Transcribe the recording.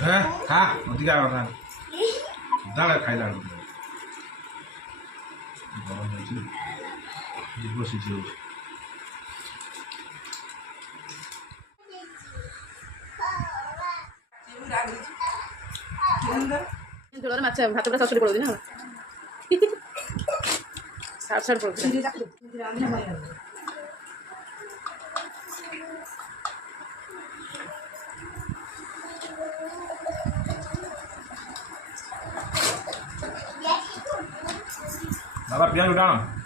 হ্যাঁ খা ওদিকে আবার খা দাঁড়া খাই দাঁড়া গরম হয়েছে বসেছি আচ্ছা ভাতটা শাশুড়ি করে দিন না সার সার করে বাবা পিয়ানো উঠানো